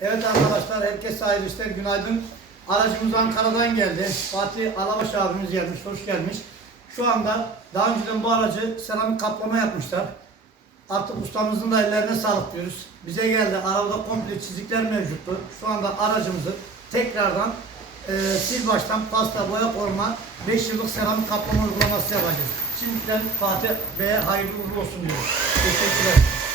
Evet arkadaşlar, herkes hayırlı işler, günaydın. Aracımız Ankara'dan geldi. Fatih Alabaş abimiz gelmiş, hoş gelmiş. Şu anda daha önceden bu aracı seramik kaplama yapmışlar. Artık ustamızın da ellerine sağlık diyoruz. Bize geldi, arabada komple çizikler mevcuttu. Şu anda aracımızı tekrardan e, sil baştan pasta, boya koruma, 5 yıllık seramik kaplama uygulaması yapacağız. Şimdiden Fatih Bey'e hayırlı uğurlu olsun diyoruz. Teşekkürler.